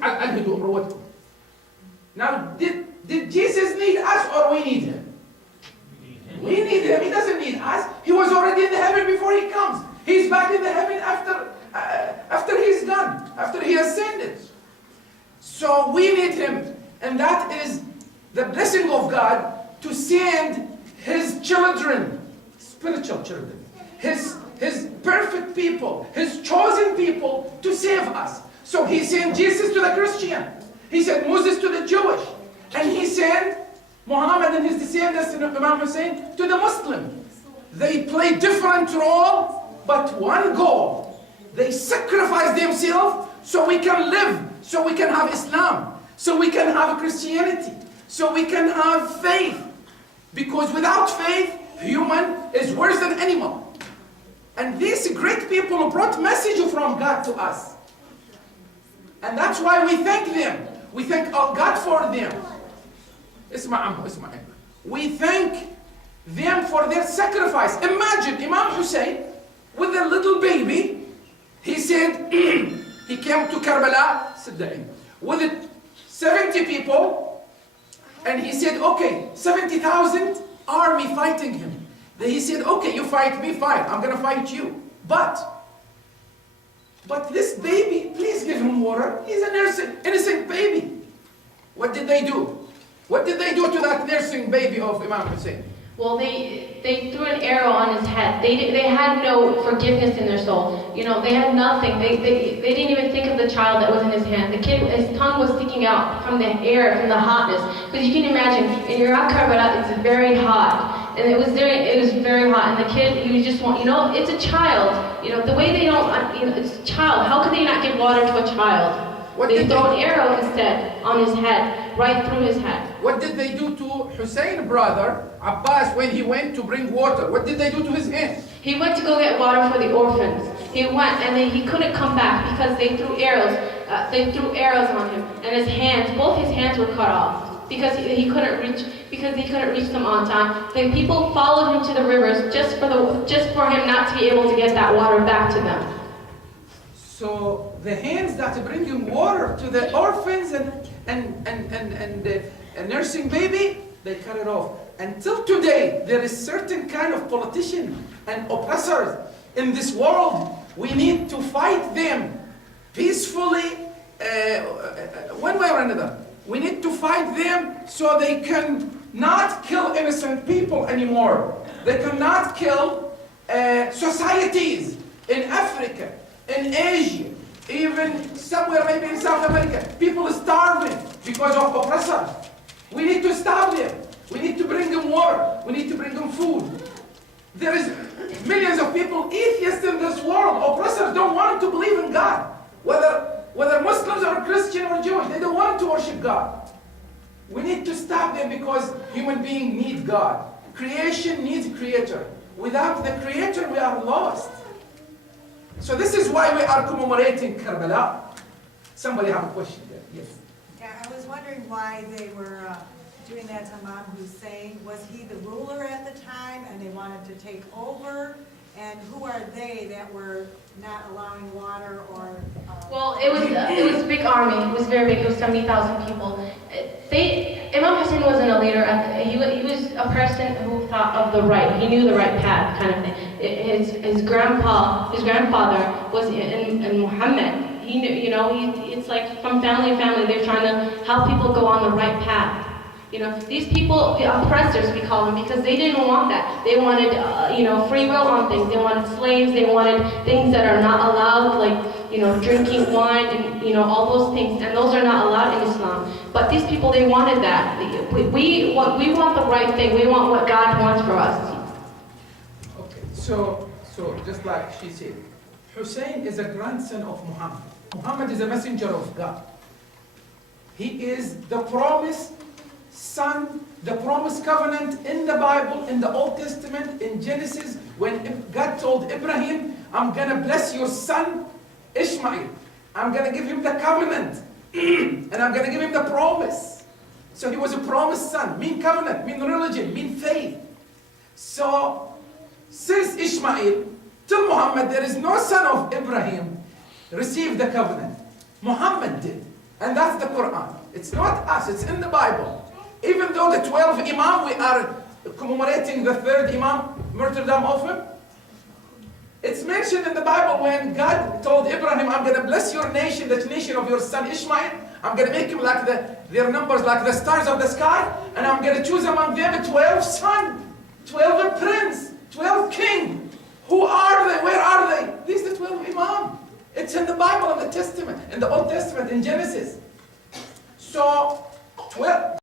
please, ألهدوا أمروتكم. Now, did Jesus need us or we need him? We need him. He doesn't need us. He was already in the heaven before he comes. He's back in the heaven after he's gone, after he ascended. So we need him. And that is the blessing of God to send his children, spiritual children, his perfect people, his chosen people to save us. So he sent Jesus to the Christian. He sent Moses to the Jewish. And he sent Muhammad and his descendants, Imam Hussein, to the Muslim. They play different role, but one goal. They sacrifice themselves so we can live, so we can have Islam, so we can have Christianity, so we can have faith. Because without faith, human is worse than animal. And these great people brought message from God to us. And that's why we thank them. We thank God for them. We thank them for their sacrifice. Imagine Imam Hussein with a little baby. He said, he came to Karbala, with 70 people, and he said, okay, 70,000 army fighting him. Then he said, okay, you fight me, fine, I'm going to fight you. But this baby, please give him water. He's an innocent baby. What did they do? What did they do to that nursing baby of Imam Hussein? Well, they threw an arrow on his head. They had no forgiveness in their soul. You know, they had nothing. They didn't even think of the child that was in his hand. The kid, his tongue was sticking out from the air, from the hotness. Because you can imagine, in Iraq, Karbala, it's very hot. And it was very hot. And the kid, you just want, you know, it's a child. You know, the way they don't, you know, it's a child. How could they not give water to a child? They throw an arrow instead on his head, right through his head. What did they do to Hussein's brother, Abbas, when he went to bring water? What did they do to his hand? He went to go get water for the orphans. He went and then he couldn't come back because they threw arrows. They threw arrows on him, and his hands, both his hands were cut off because he couldn't reach them on time. The people followed him to the rivers just for him not to be able to get that water back to them. So the hands that bring him water to the orphans and a nursing baby, they cut it off. Until today, there is certain kind of politician and oppressors in this world. We need to fight them peacefully, one way or another. We need to fight them so they can not kill innocent people anymore. They cannot kill societies in Africa, in Asia, even somewhere maybe in South America. People are starving because of oppressors. We need to stop them. We need to bring them water. We need to bring them food. There is millions of people, atheists in this world. Oppressors don't want to believe in God. Whether Muslims or Christian or Jewish, they don't want to worship God. We need to stop them because human beings need God. Creation needs creator. Without the creator, we are lost. So this is why we are commemorating Karbala. Somebody have a question there? Yes. Yeah, I was wondering why they were doing that to Imam Hussein. Was he the ruler at the time and they wanted to take over? And who are they that were not allowing water or... Well, it was a big army. It was very big. It was 70,000 people. Imam Hussein wasn't a leader. He was a person who thought of the right. He knew the right path, kind of thing. His grandfather was in Muhammad. He knew, you know, it's like from family to family. They're trying to help people go on the right path. You know, these people, the oppressors, we call them, because they didn't want that. They wanted, you know, free will on things. They wanted slaves. They wanted things that are not allowed, like, you know, drinking wine and, you know, all those things. And those are not allowed in Islam. But these people, they wanted that. We want the right thing. We want what God wants for us. Okay, so just like she said, Hussein is a grandson of Muhammad. Muhammad is a messenger of God. He is the promised son, the promised covenant in the Bible, in the Old Testament, in Genesis, when God told Abraham, I'm going to bless your son Ishmael. I'm going to give him the covenant. And I'm going to give him the promise. So he was a promised son. Mean covenant, mean religion, mean faith. So since Ishmael till Muhammad, there is no son of Abraham received the covenant. Muhammad did. And that's the Quran. It's not us, it's in the Bible. Even though the 12 Imam, we are commemorating the third Imam, martyrdom of him. It's mentioned in the Bible when God told Abraham, I'm going to bless your nation, the nation of your son Ishmael. I'm going to make him like their numbers like the stars of the sky. And I'm going to choose among them 12 sons, 12 prince, 12 king. Who are they? Where are they? These are the 12 Imam. It's in the Bible, in the Testament, in the Old Testament, in Genesis. So, well,